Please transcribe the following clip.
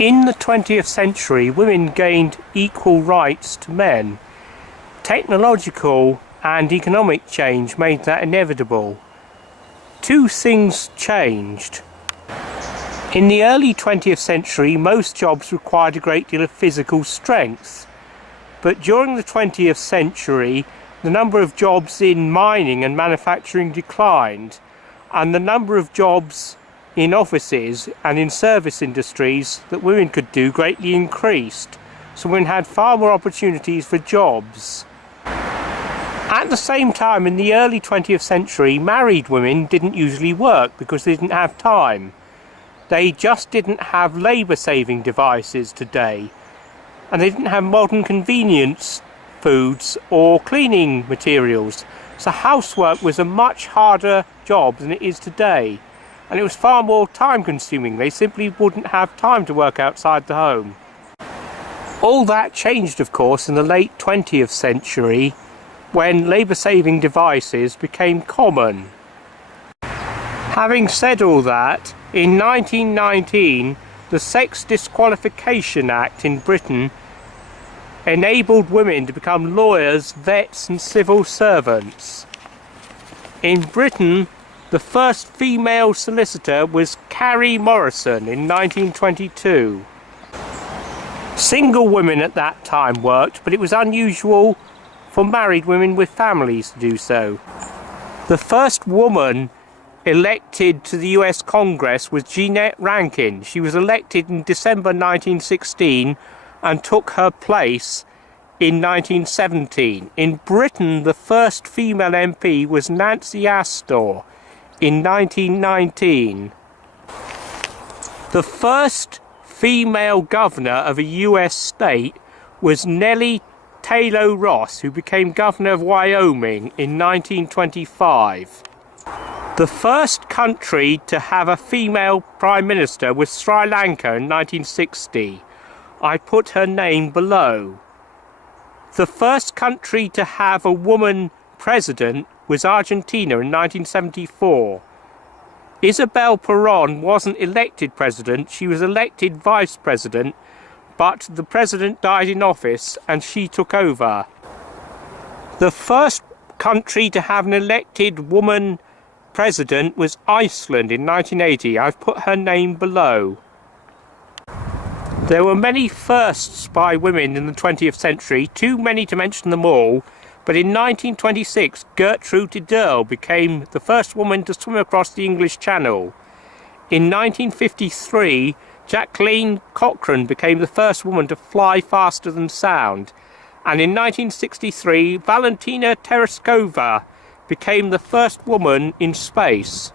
In the 20th century, women gained equal rights to men. Technological and economic change made that inevitable. Two things changed. In the early 20th century, most jobs required a great deal of physical strength. But during the 20th century, the number of jobs in mining and manufacturing declined, and the number of jobs in offices and in service industries that women could do greatly increased. So women had far more opportunities for jobs. At the same time, in the early 20th century, married women didn't usually work because they didn't have time. They just didn't have labour-saving devices today, and they didn't have modern convenience foods or cleaning materials. So housework was a much harder job than it is today, and it was far more time-consuming. They simply wouldn't have time to work outside the home. All that changed, of course, in the late 20th century when labour-saving devices became common. Having said all that, in 1919, the Sex Disqualification Act in Britain enabled women to become lawyers, vets and civil servants. In Britain, the first female solicitor was Carrie Morrison in 1922. Single women at that time worked, but it was unusual for married women with families to do so. The first woman elected to the US Congress was Jeannette Rankin. She was elected in December 1916 and took her place in 1917. In Britain, the first female MP was Nancy Astor in 1919. The first female governor of a US state was Nellie Taylor Ross, who became governor of Wyoming in 1925. The first country to have a female prime minister was Sri Lanka in 1960. I put her name below. The first country to have a woman president was Argentina in 1974. Isabel Perón wasn't elected president, she was elected vice president, but the president died in office and she took over. The first country to have an elected woman president was Iceland in 1980. I've put her name below. There were many firsts by women in the 20th century, too many to mention them all, but in 1926 Gertrude Liddell became the first woman to swim across the English Channel. In 1953 Jacqueline Cochran became the first woman to fly faster than sound, and in 1963 Valentina Tereshkova became the first woman in space.